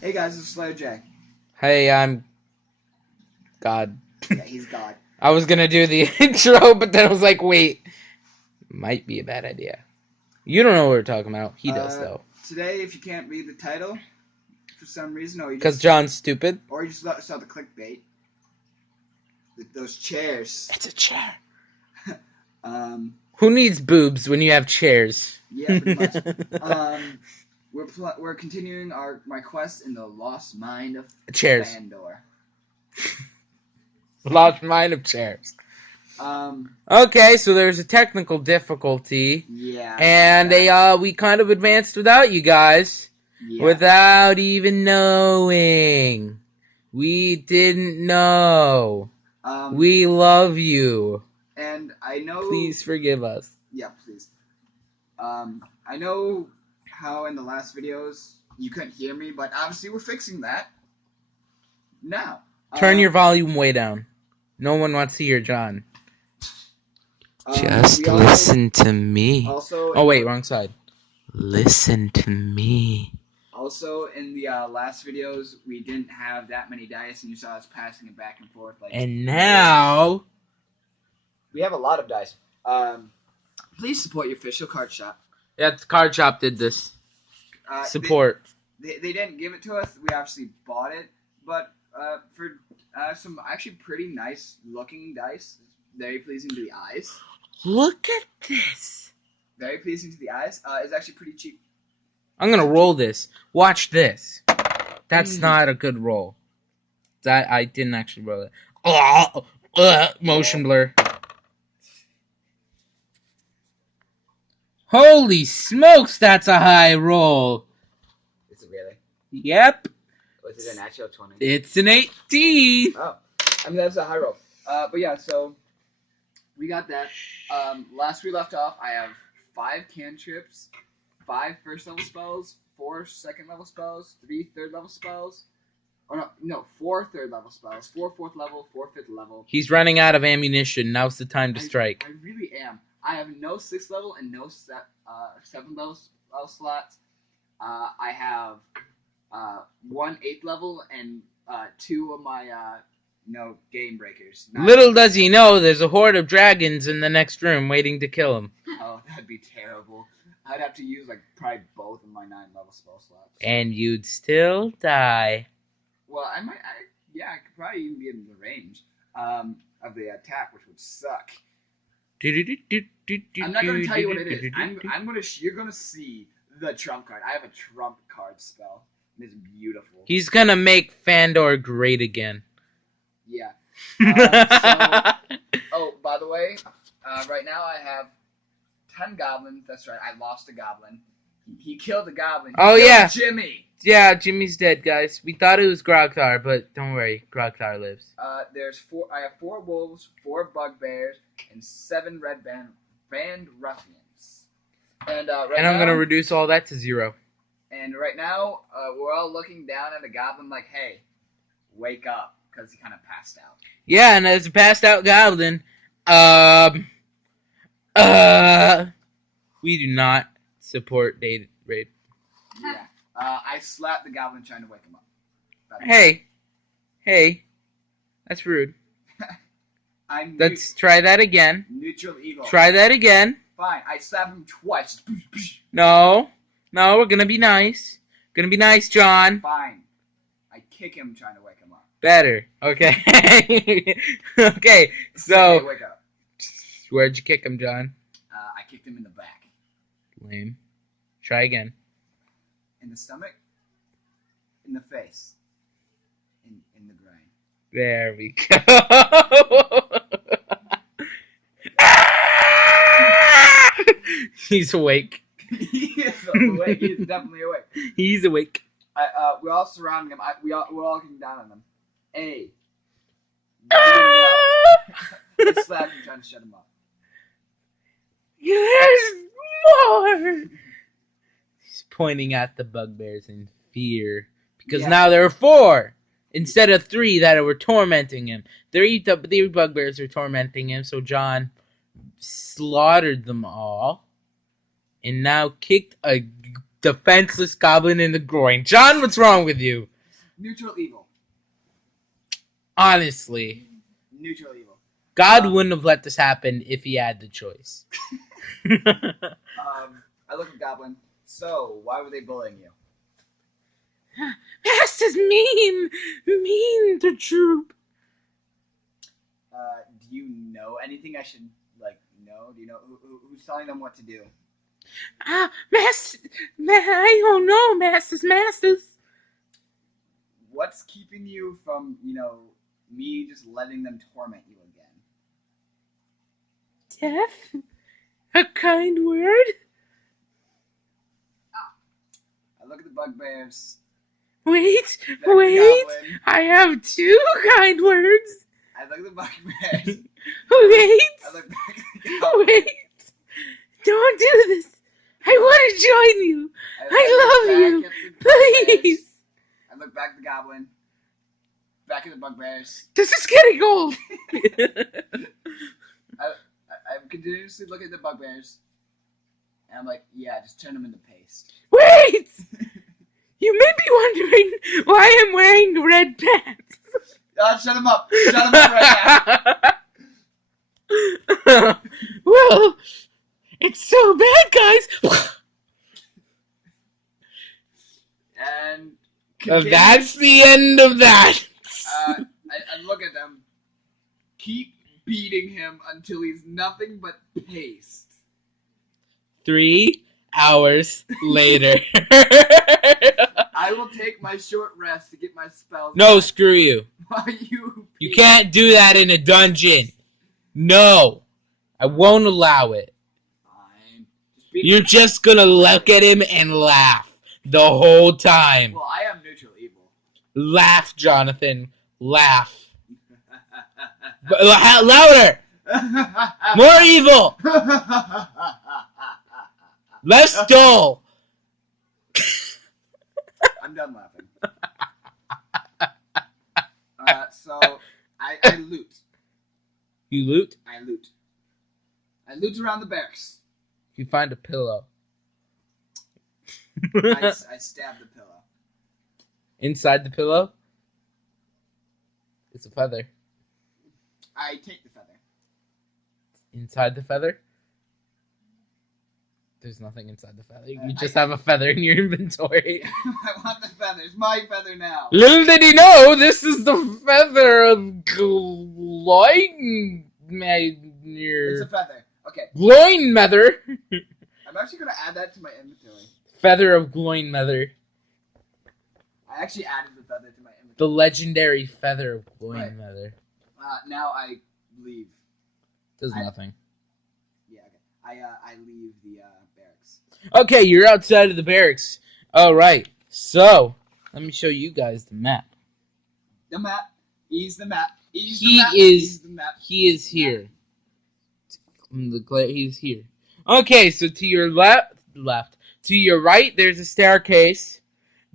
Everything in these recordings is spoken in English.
Hey guys, this is SlayerJ. Hey, I'm God. Yeah, he's God. I was gonna do the intro, but then I was like, wait, might be a bad idea. You don't know what we're talking about. He does, though. Today, if you can't read the title for some reason, or you Because just John's stupid. saw the clickbait, those chairs. It's a chair. um, Who needs boobs when you have chairs? yeah, pretty much. We're continuing my quest in the lost mind of Chairs. Phandelver. Lost mind of chairs. Okay, so there's a technical difficulty. Yeah. And we kind of advanced without you guys. Yeah. Without even knowing. We didn't know. We love you. And I know. Please forgive us. Yeah, please. I know how in the last videos you couldn't hear me, but obviously we're fixing that now. Turn your volume way down. No one wants to hear John. Just listen to me. Oh, wait, wrong side. Listen to me. Also, in the last videos, we didn't have that many dice, and you saw us passing it back and forth. And now we have a lot of dice. Please support your official card shop. Yeah, the card shop did this. Support. They didn't give it to us. We obviously bought it, but for some actually pretty nice looking dice, very pleasing to the eyes. Look at this. Very pleasing to the eyes. It's actually pretty cheap. I'm gonna roll this. Watch this. That's not a good roll. That I didn't actually roll it. Motion blur. Holy smokes, that's a high roll. Is it really? Yep. Was it an actual 20? It's an 18. Oh, I mean that's a high roll. But yeah, so we got that. Last we left off, I have 5 cantrips, 5 first level spells, 4 second level spells, 3 third level spells. Or no, 4 third level spells, 4 fourth level, 4 fifth level. He's running out of ammunition. Now's the time to strike. I really am. I have no 6th level and no 7th level slots. I have 1 8th level and 2 of my game breakers. Little does he know, there's a horde of dragons in the next room waiting to kill him. Oh, that'd be terrible. I'd have to use probably both of my 9 level spell slots. And you'd still die. Well, I could probably even be in the range of the attack, which would suck. I'm not going to tell you what it is. You're going to see the trump card. I have a trump card spell. It's beautiful. He's going to make Fandor great again. Yeah. Oh, by the way, right now I have 10 goblins. That's right. I lost a goblin. He killed a goblin. He killed Jimmy. Yeah, Jimmy's dead, guys. We thought it was Grogthar, but don't worry, Grogthar lives. I have 4 wolves, 4 bugbears, and 7 red band ruffians. And I'm gonna reduce all that to 0. And right now, we're all looking down at a goblin like, "Hey, wake up," because he kind of passed out. Yeah, and as a passed out goblin, we do not support date rape. Yeah. I slapped the goblin trying to wake him up. Hey, that's rude. Let's try that again. Neutral evil. Try that again. Fine, I slapped him twice. No, we're gonna be nice. Gonna be nice, John. Fine. I kick him trying to wake him up. Better. Okay. Okay, so... Hey, wake up. Where'd you kick him, John? I kicked him in the back. Lame. Try again. In the stomach, in the face, in the groin. There we go. He's awake. He is awake. He is definitely awake. He's awake. We're all surrounding him. We're all looking down on him. Hey. I slapped him trying to shut him up. There's more. He's pointing at the bugbears in fear because now there are 4 instead of 3 that were tormenting him. 3 bugbears are tormenting him, so John slaughtered them all and now kicked a defenseless goblin in the groin. John, what's wrong with you? Neutral evil. Honestly, Neutral evil. God wouldn't have let this happen if he had the choice. I look at Goblin. So, why were they bullying you? Master's mean to troop. Do you know anything I should know? Do you know who's telling them what to do? Master, I don't know, masters. What's keeping you from, me just letting them torment you again? Death? A kind word? I look at the bugbears. Wait, Goblin. I have 2 kind words. I look at the bugbears. Wait, I look back at the goblin. wait. Don't do this. I want to join you. I love you. Please. I look back at the goblin. Back at the bugbears. This is getting old. I'm continuously looking at the bugbears. And I'm like, yeah, just turn them into paste. Wait! You may be wondering why I'm wearing red pants. Shut him up. Shut him up right now. Well, it's so bad, guys. And that's the end of that. I look at them. Keep beating him until he's nothing but paste. 3 hours later. I will take my short rest to get my spells. No, screw you. You can't do that in a dungeon. No. I won't allow it. Fine. You're just gonna look at him and laugh the whole time. Well, I am neutral evil. Laugh, Jonathan. Laugh. Louder! More evil! Less dull! I'm done laughing. So, I loot. You loot? I loot. I loot around the barracks. You find a pillow. I stab the pillow. Inside the pillow? It's a feather. I take the feather. Inside the feather? There's nothing inside the feather. You just have a feather in your inventory. I want the feather. It's my feather now. Little did he know, this is the feather of glowing. It's a feather. Okay. Glowing nether. I'm actually going to add that to my inventory. Feather of glowing nether. I actually added the feather to my inventory. The legendary feather of glowing nether. Now I leave. Does nothing. Yeah, okay. I leave the barracks. Okay, you're outside of the barracks. Alright, so let me show you guys the map. The map. He's the map. He's He the map. is He's the map. He is here. He's here. Okay, so to your left, to your right, there's a staircase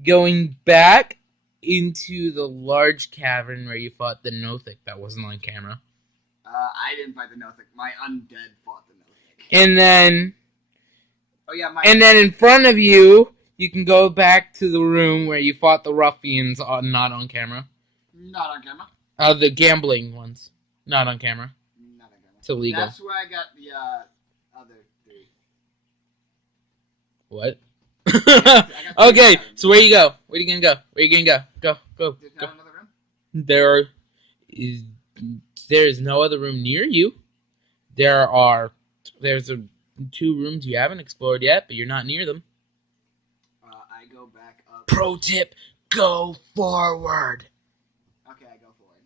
going back into the large cavern where you fought the Nothic that wasn't on camera. I didn't fight the Nothic. My undead fought the Nothic. And then, then in front of you, you can go back to the room where you fought the ruffians, not on camera. Not on camera. The gambling ones, not on camera. Not on camera. It's illegal. That's where I got the other 3. What? Okay, so where you go? Where are you gonna go? Where are you gonna go? Go. There's not another room? There is no other room near you. There's 2 rooms you haven't explored yet, but you're not near them. I go back up. Pro tip: go forward. Okay, I go forward.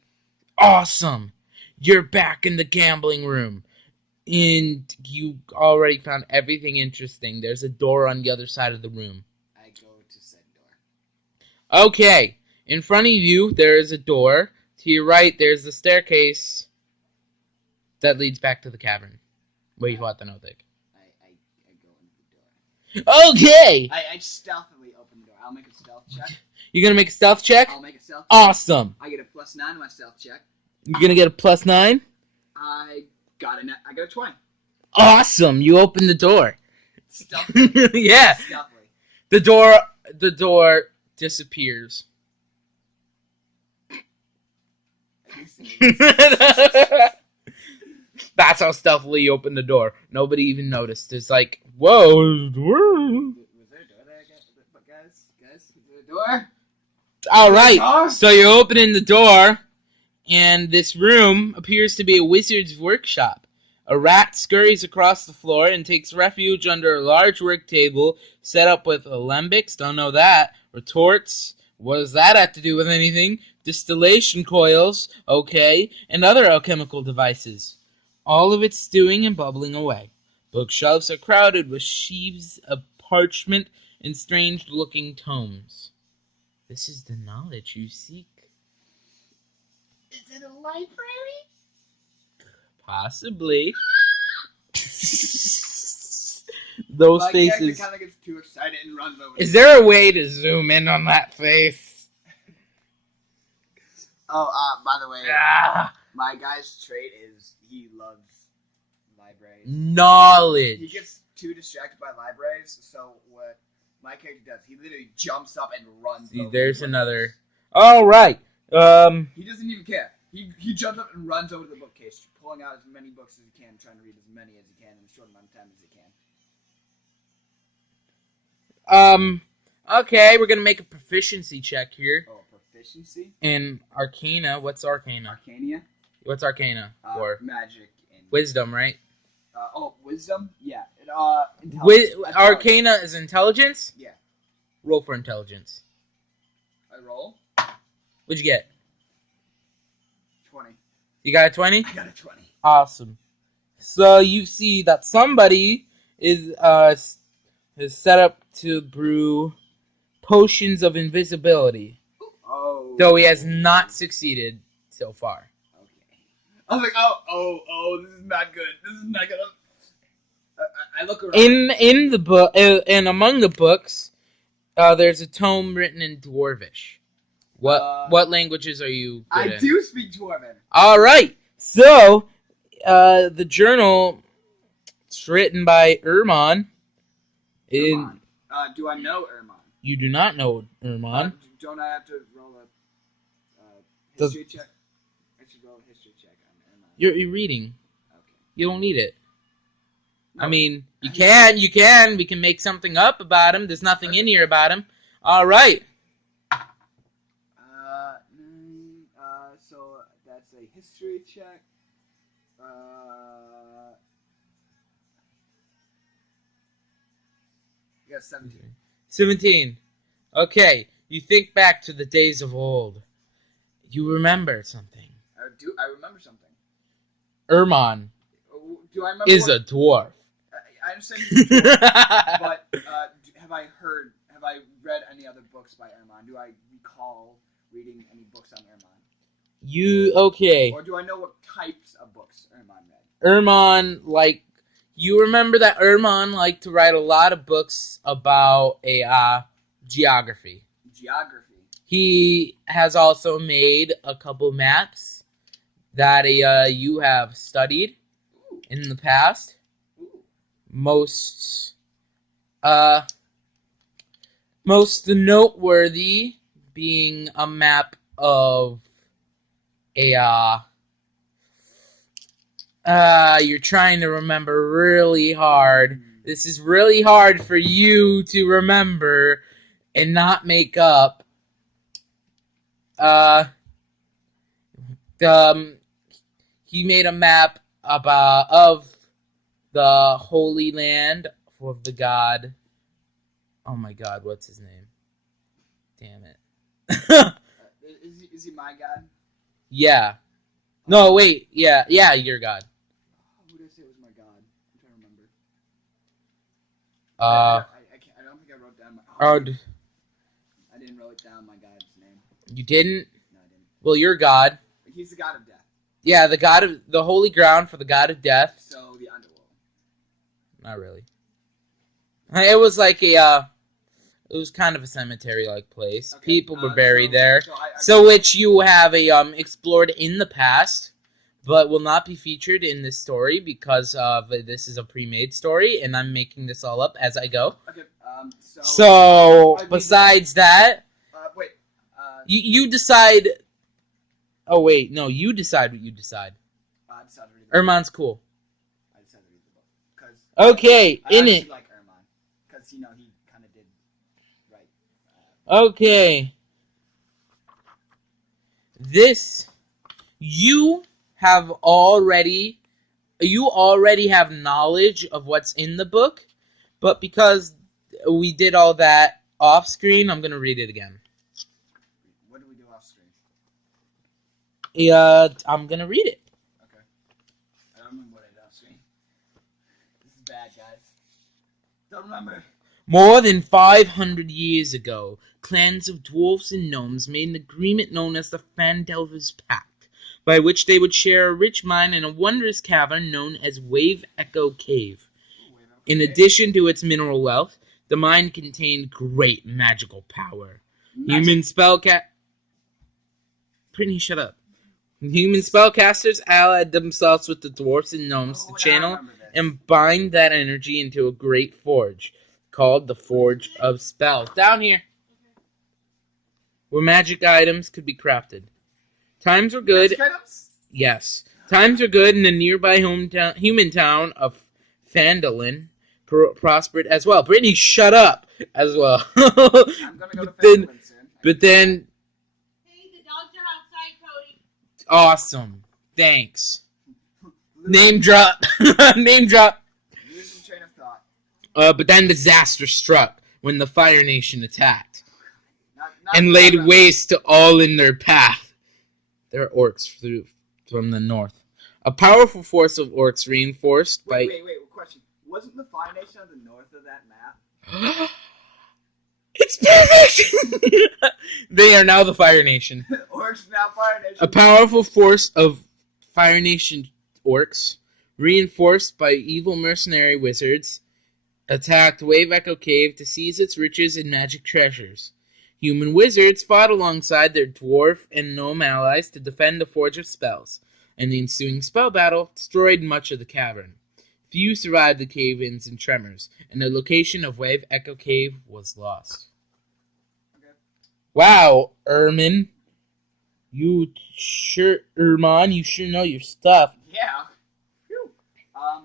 Awesome. You're back in the gambling room. And you already found everything interesting. There's a door on the other side of the room. I go to said door. Okay. In front of you, there is a door. To your right, there's the staircase that leads back to the cavern where you fought the Nothic. I go into the door. Okay! I stealthily open the door. I'll make a stealth check. You're gonna make a stealth check? I'll make a stealth check. Awesome! I get a +9 on my stealth check. You're gonna get a +9? I got a 20. Awesome! You open the door. Stealthily. Yeah. Stealthily. The door disappears. That's how stealthily you open the door. Nobody even noticed. It's like, whoa. Was there a door there, guys? Guys, was there a door? All right. So you're opening the door, and this room appears to be a wizard's workshop. A rat scurries across the floor and takes refuge under a large work table set up with alembics, don't know that, retorts, what does that have to do with anything, distillation coils, okay, and other alchemical devices. All of it stewing and bubbling away. Bookshelves are crowded with sheaves of parchment and strange-looking tomes. This is the knowledge you seek. Is it a library? Possibly. Those Like, faces. He kind of gets too excited and runs over. Is there a way to zoom in on that face? Oh, by the way, Ah, my guy's trait is he loves libraries. knowledge. He gets too distracted by libraries, so what my character does, he literally jumps up and runs. See, over there's the another. All right. He doesn't even care. He jumps up and runs over to the bookcase, pulling out as many books as he can, trying to read as many as he can in a short amount of time as he can. Okay, we're gonna make a proficiency check here. Oh, proficiency? In Arcana. What's Arcana? Arcania? What's Arcana for? Magic and Wisdom, right? Wisdom? Yeah. Arcana is intelligence? Yeah. Roll for intelligence. I roll? What'd you get? 20. You got a 20? I got a 20. Awesome. So you see that somebody is set up to brew potions of invisibility. Oh. Though he has not succeeded so far. Okay. I was like, oh, this is not good. This is not good. I look around. In the book, and among the books, there's a tome written in Dwarvish. What languages are you good I in? do speak Dwarven. All right. So, the journal, it's written by Ermon. Ermon. Do I know Ermon? You do not know Ermon. Don't I have to roll a history check? I should roll a history check on Ermon. You're reading. Okay. You don't need it. No. I mean, you can. We can make something up about him. There's nothing in here about him. All right. So that's a history check. You got 17. 17. Okay. You think back to the days of old. You remember something. I remember something. Ermon Do I remember is a dwarf. I understand he's a dwarf, but have I read any other books by Ermon? Do I recall reading any books on Ermon? Okay. Or do I know what types of books Ermon read? Ermon, you remember that Ermon liked to write a lot of books about geography. Geography. He has also made a couple maps that you have studied in the past. Most noteworthy being a map of you're trying to remember really hard. This is really hard for you to remember and not make up. He made a map of the Holy Land of the god. Oh my god, what's his name? Damn it. Is he my god? Yeah. No, wait. Yeah, your god. Who did I say was my god? I'm trying to remember. I don't think I wrote down I didn't write down my god's name. You didn't? No, I didn't. Well, your god. He's the god of death. Yeah, the god of the holy ground for the god of death. So the underworld. Not really. It was like it was kind of a cemetery-like place. Okay, People were buried there. So Which you have explored in the past, but will not be featured in this story because this is a pre-made story, and I'm making this all up as I go. Okay. So besides that, wait. you decide. Oh wait, no, you decide what you decide. I decided to read the book. Erman's cool. I decided to read the book because Okay, I in actually it. like Erman because he kind of did right. Okay. This you have already you already have knowledge of what's in the book, but because we did all that off screen, I'm gonna read it again. What do we do off screen? I'm gonna read it. Okay. I don't remember what I did off screen. This is bad, guys. Don't remember. More than 500 years ago, clans of dwarfs and gnomes made an agreement known as the phandelver's Pact, by which they would share a rich mine in a wondrous cavern known as Wave Echo Cave. In addition to its mineral wealth, the mine contained great magical power. Human spellcasters allied themselves with the dwarfs and gnomes to channel and bind that energy into a great forge, called the Forge of Spells. Down here. Where magic items could be crafted. Times were good. Magic items? Yes. Times were good in the nearby human town of Phandelver prospered as well. Brittany, shut up as well. I'm gonna go to Phandelver soon. But then... Hey, the dogs are outside, Cody. Awesome. Thanks. Name drop. Name drop. Losing train of thought. But then disaster struck when the Fire Nation attacked Not and laid waste to all in their path. There are orcs from the north. A powerful force of orcs reinforced by... Wait, question. Wasn't the Fire Nation on the north of that map? It's perfect! They are now the Fire Nation. Orcs now Fire Nation. A powerful force of Fire Nation orcs, reinforced by evil mercenary wizards, attacked Wave Echo Cave to seize its riches and magic treasures. Human wizards fought alongside their dwarf and gnome allies to defend the Forge of Spells, and the ensuing spell battle destroyed much of the cavern. Few survived the cave-ins and tremors, and the location of Wave Echo Cave was lost. Okay. Wow, Erman. You sure know your stuff. Yeah. Whew.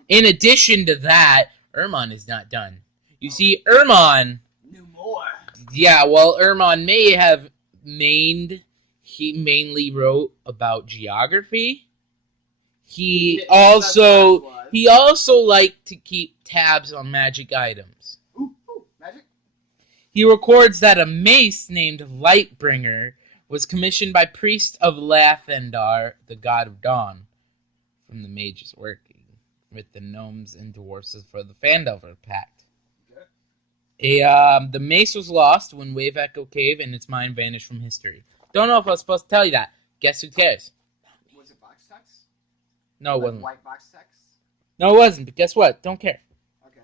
In addition to that, Erman is not done. You see, Erman... Knew more. Yeah, well, Erman may have he mainly wrote about geography. He also liked to keep tabs on magic items. Ooh, magic? He records that a mace named Lightbringer was commissioned by priest of Lathandar, the god of dawn, from the mages working with the gnomes and dwarfs for the Phandelver Pact. The mace was lost when Wave Echo Cave and its mine vanished from history. Don't know if I was supposed to tell you that. Guess who cares? Was it box text? No, it wasn't. White box text? No, it wasn't, but guess what? Don't care. Okay.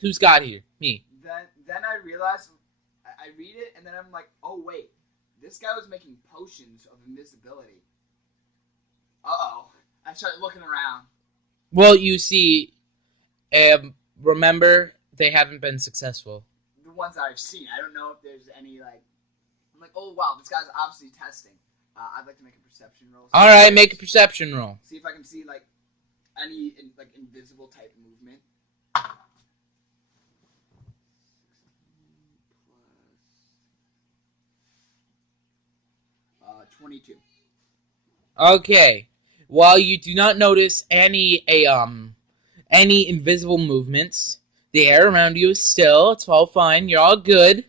Who's got here? Me. Then I realized, I read it, and then I'm like, oh, wait. This guy was making potions of invisibility. Uh-oh. I started looking around. Well, you see, remember, they haven't been successful. The ones that I've seen. I don't know if there's any, like... I'm like, oh, wow, this guy's obviously testing. I'd like to make a perception roll. All right, make a perception roll. See if I can see, like, any, like, invisible type movement. 22. Okay. While you do not notice any invisible movements, the air around you is still. It's all fine. You're all good.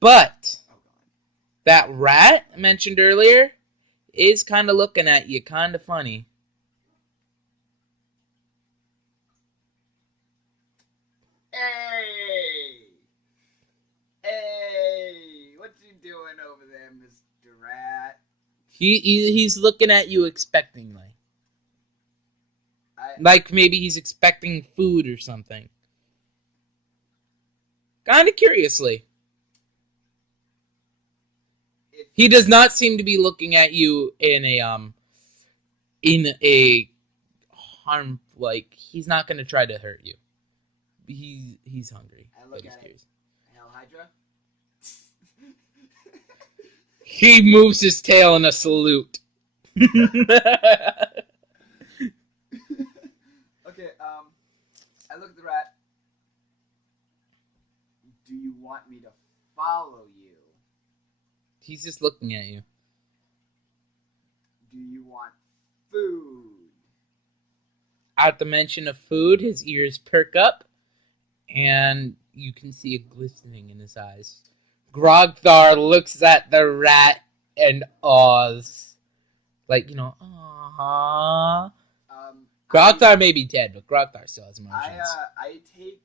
But that rat I mentioned earlier is kind of looking at you, kind of funny. Hey, what you doing over there, Mr. Rat? He's looking at you expectingly. Like maybe he's expecting food or something. Kind of curiously. He does not seem to be looking at you in a harm, like, he's not going to try to hurt you. He's hungry. I But look he's at it. curious. Hell Hydra. He moves his tail in a salute. Okay, I look at the rat. Do you want me to follow you? He's just looking at you. Do you want food? At the mention of food, his ears perk up, and you can see a glistening in his eyes. Grogthar looks at the rat and awes. Like, aww. Grogthar may be dead, but Grogthar still has emotions. I take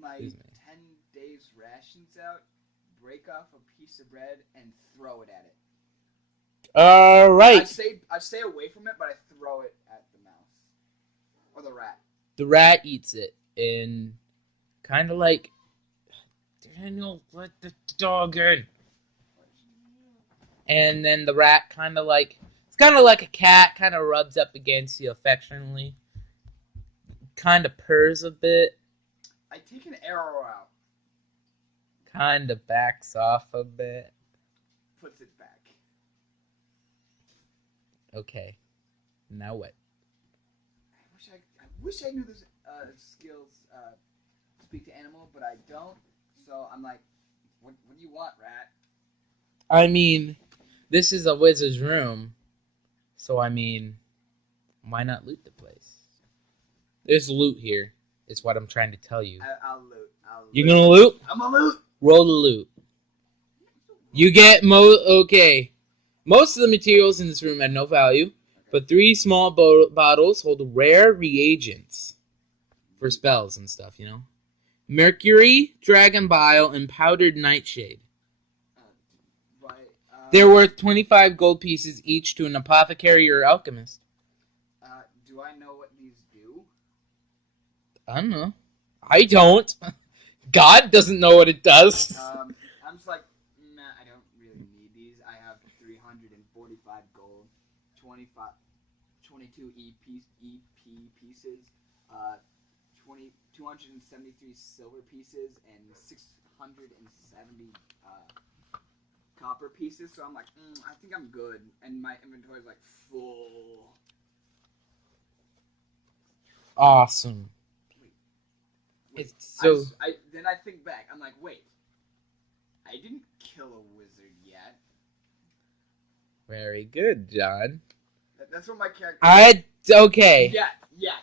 my Excuse me. 10 days rations out, break off a piece of bread, and throw it at it. Alright. I stay away from it, but I throw it at the mouse. Or the rat. The rat eats it, and kind of like, Daniel, let the dog in. And then the rat it's kind of like a cat, kind of rubs up against you affectionately. Kind of purrs a bit. I take an arrow out. Kind of backs off a bit. Puts it back. Okay. Now what? I wish I knew this skills speak to animal, but I don't. So I'm like, what do you want, rat? I mean, this is a wizard's room. So, I mean, why not loot the place? There's loot here, is what I'm trying to tell you. I'll loot. You're gonna loot? I'm gonna loot. Roll the loot. You get okay. Most of the materials in this room have no value, but 3 small bottles hold rare reagents for spells and stuff, Mercury, dragon bile, and powdered nightshade. They're worth 25 gold pieces each to an apothecary or alchemist. Do I know what these do? I don't know. I don't. God doesn't know what it does. I'm just like, nah, I don't really need these. I have 345 gold, 22 EP pieces, 273 silver pieces, and 670 copper pieces. So I'm like, I think I'm good, and my inventory is like full. Awesome. Wait, so. Then I think back. I'm like, wait, I didn't kill a wizard yet. Very good, John. That's what my character. Okay. Yeah.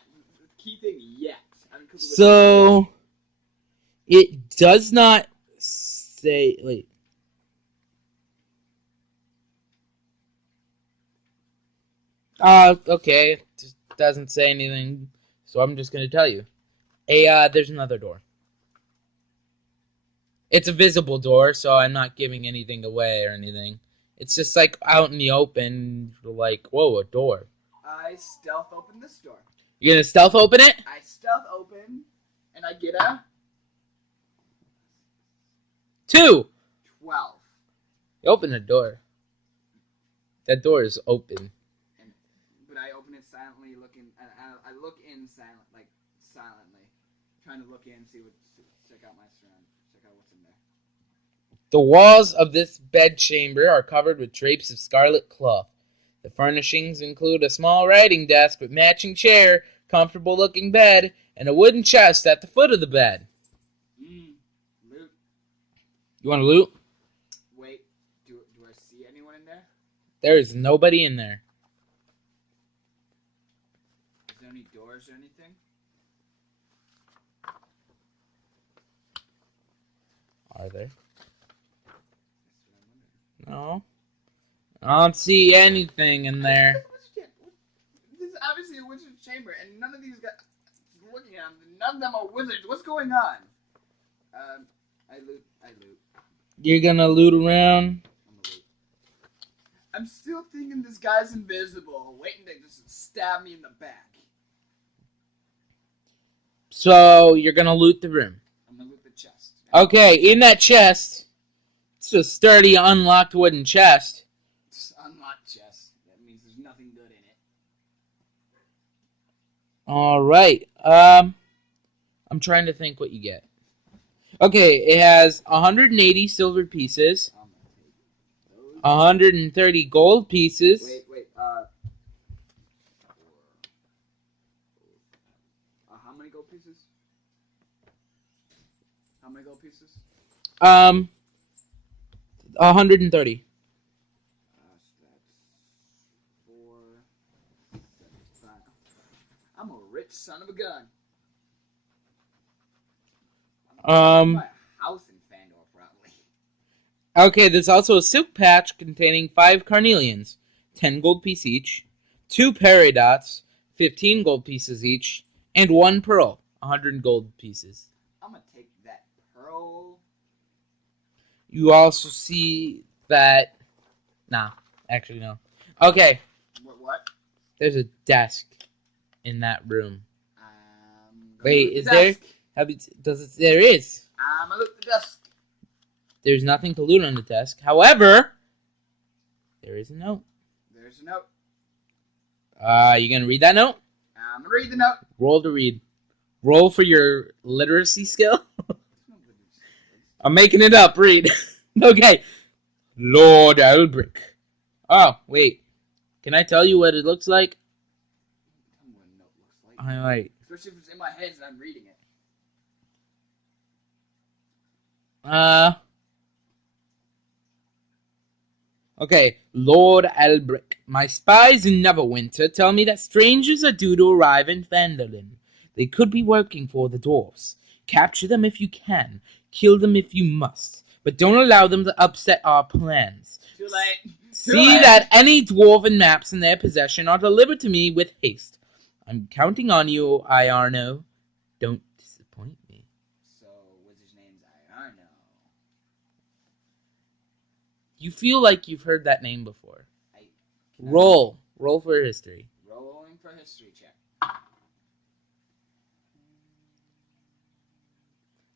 Key thing, yet. So it does not say. Wait. Okay. It just doesn't say anything, so I'm just gonna tell you. There's another door. It's a visible door, so I'm not giving anything away or anything. It's just like out in the open, like, whoa, a door. I stealth open this door. You're gonna stealth open it? I stealth open, and I get a 2. 12. You open the door. That door is open. But I open it silently, looking. I look in silently, trying to look in, check out my surroundings, check out what's in there. The walls of this bedchamber are covered with drapes of scarlet cloth. The furnishings include a small writing desk with matching chair, comfortable-looking bed, and a wooden chest at the foot of the bed. Loot. You want to loot? Wait, do I see anyone in there? There is nobody in there. Is there any doors or anything? Are there? No. I don't see anything in there. This is obviously a wizard's chamber, and none of these guys looking at them. None of them are wizards. What's going on? I loot. You're gonna loot around? I'm still thinking this guy's invisible, waiting to just stab me in the back. So, you're gonna loot the room. I'm gonna loot the chest. Okay, in that chest, it's a sturdy, unlocked wooden chest. Unlocked chest. That means there's nothing good in it. Alright, I'm trying to think what you get. Okay, it has 180 silver pieces, I'm gonna take those. 130 gold pieces. Wait. How many gold pieces? How many gold pieces? 130. So that's 475. I'm a rich son of a gun. I'm Um. buy a house in Phandelver, probably. Okay, there's also a silk patch containing 5 carnelians, 10 gold piece each, 2 peridots, 15 gold pieces each, and 1 pearl, 100 gold pieces. I'm gonna take that pearl. You also see that... Nah, actually no. Okay, What? there's a desk in that room. Wait, is there? There is. I'm gonna loot the desk. There's nothing to loot on the desk. However, there is a note. There's a note. You gonna read that note? I'm gonna read the note. Roll to read. Roll for your literacy skill. I'm making it up. Read. Okay. Lord Albrecht. Oh, wait. Can I tell you what it looks like? Tell me what a note looks like. Alright. Especially if it's in my head and I'm reading it. Okay. Lord Albrecht. My spies in Neverwinter tell me that strangers are due to arrive in Phandalin. They could be working for the dwarfs. Capture them if you can. Kill them if you must. But don't allow them to upset our plans. Too late. See that any dwarven maps in their possession are delivered to me with haste. I'm counting on you, Iarno. Don't disappoint me. So, wizard's name's Iarno. You feel like you've heard that name before. Roll for history. Rolling for history check.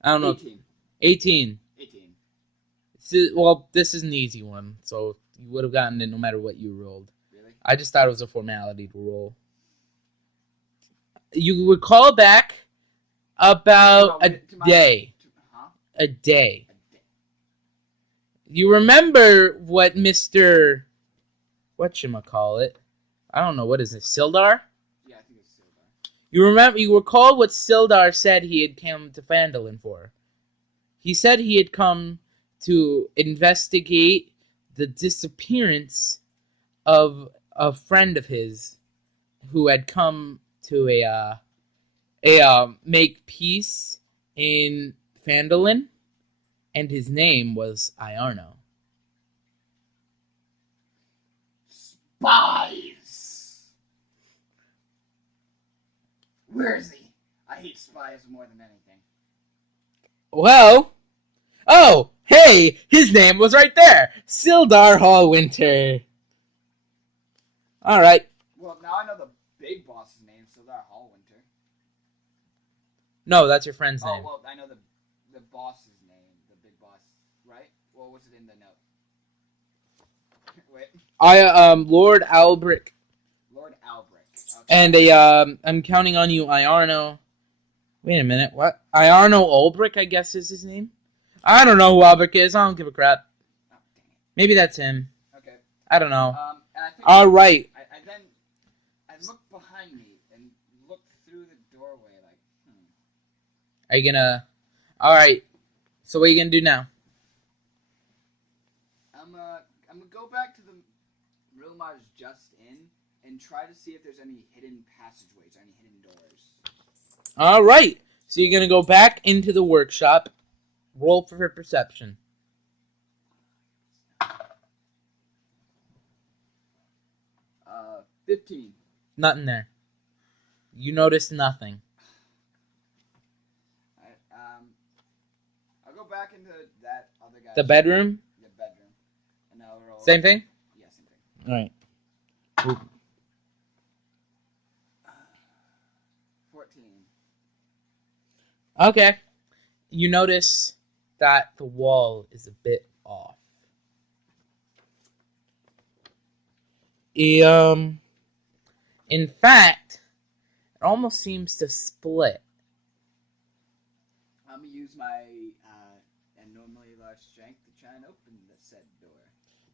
I don't know. 18. 18. Well, this is an easy one, so you would have gotten it no matter what you rolled. Really? I just thought it was a formality to roll. You recall back about a day. A day. You remember what Mr. Whatchamacallit? I don't know, what is it, Sildar? Yeah, I think it's Sildar. You recall what Sildar said he had come to Phandalin for. He said he had come to investigate the disappearance of a friend of his who had come to make peace in Phandalin, and his name was Iarno. Spies! Where is he? I hate spies more than anything. Well, oh, hey, his name was right there, Sildar Hallwinter. All right. Well, now I know the big boss's name, Sildar Hallwinter. No, that's your friend's name. Oh, well, I know the boss's name, the big boss, right? What was it in the note? Wait. Lord Albrecht. Lord Albrecht. Okay. And I'm counting on you, Iarno. Wait a minute, what? Iarno Albrecht, I guess is his name? I don't know who Albrecht is, I don't give a crap. Oh, dang it. Maybe that's him. Okay. I don't know. And I think Alright. I looked behind me and looked through the doorway like, Are you gonna... Alright. So what are you gonna do now? I'm gonna go back to the room I was just in and try to see if there's any hidden passageways, any hidden doors. Alright. So you're gonna go back into the workshop. Roll for perception. 15. Nothing there. You notice nothing. I'll go back into that other guy's The bedroom? The bedroom. And I'll roll. Same thing? Yeah, same thing. Alright. 14. Okay. You notice that the wall is a bit off. In fact, it almost seems to split. I'm gonna use my normally large strength to try and open the said door.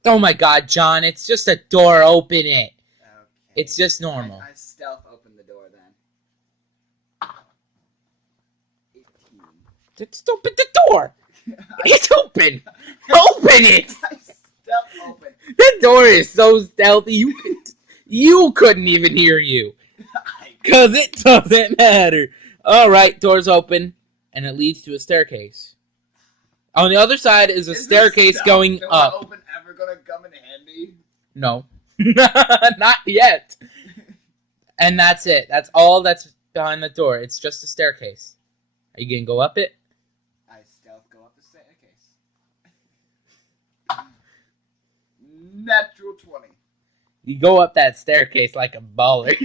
Oh my God, John! It's just a door. Open it. Okay. It's just normal. I stealth open the door then. 18. Just open the door. It's open. Open it. I stealth open. That door is so stealthy. You couldn't even hear you. Cause it doesn't matter. All right, door's open, and it leads to a staircase. On the other side is a staircase going up. Open ever gonna come in handy? No, not yet. And that's it. That's all that's behind the door. It's just a staircase. Are you gonna go up it? I stealth go up the staircase. Natural 20. You go up that staircase like a baller.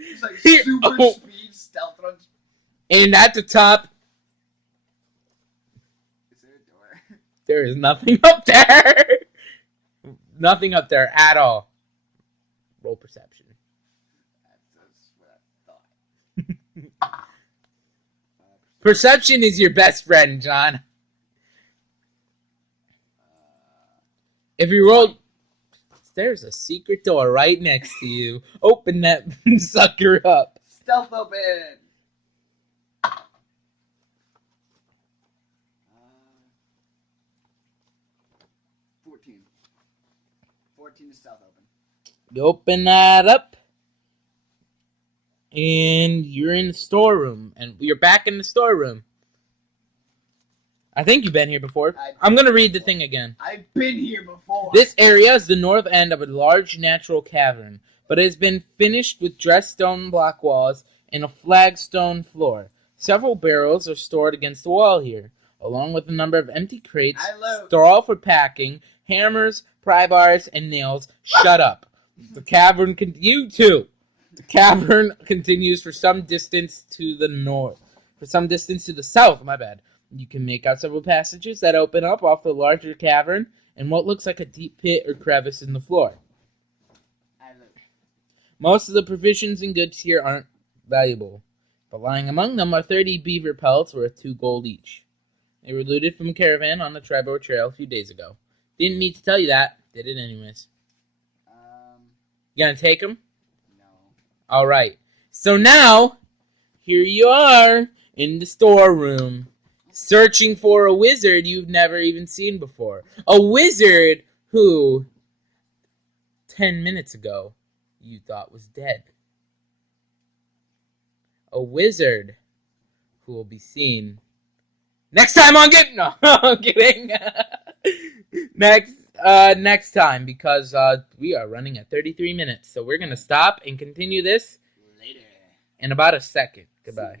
It's like super speed stealth run. And at the top, is there a door? there is nothing up there. Nothing up there at all. Roll perception. That's what I thought. Perception is your best friend, John. If you roll, there's a secret door right next to you. Open that sucker up. Stealth open. 14. 14 to stealth open. You open that up, and you're in the storeroom, and you're back in the storeroom. I think you've been here before. I'm going to read the thing again. I've been here before. This area is the north end of a large natural cavern, but it has been finished with dressed stone block walls and a flagstone floor. Several barrels are stored against the wall here, along with a number of empty crates, straw for packing, hammers, pry bars, and nails. Shut up. The cavern you too. The cavern continues for some distance to the north. For some distance to the south, my bad. You can make out several passages that open up off the larger cavern and what looks like a deep pit or crevice in the floor. Most of the provisions and goods here aren't valuable, but lying among them are 30 beaver pelts worth 2 gold each. They were looted from a caravan on the Triborough Trail a few days ago. Didn't need to tell you that. Did it anyways. You gonna take them? No. Alright. So now, here you are in the storeroom, searching for a wizard you've never even seen before. A wizard who, 10 minutes ago, you thought was dead. A wizard who will be seen next time on Get... No, I'm kidding. Next time, because we are running at 33 minutes. So we're going to stop and continue this later in about a second. Goodbye.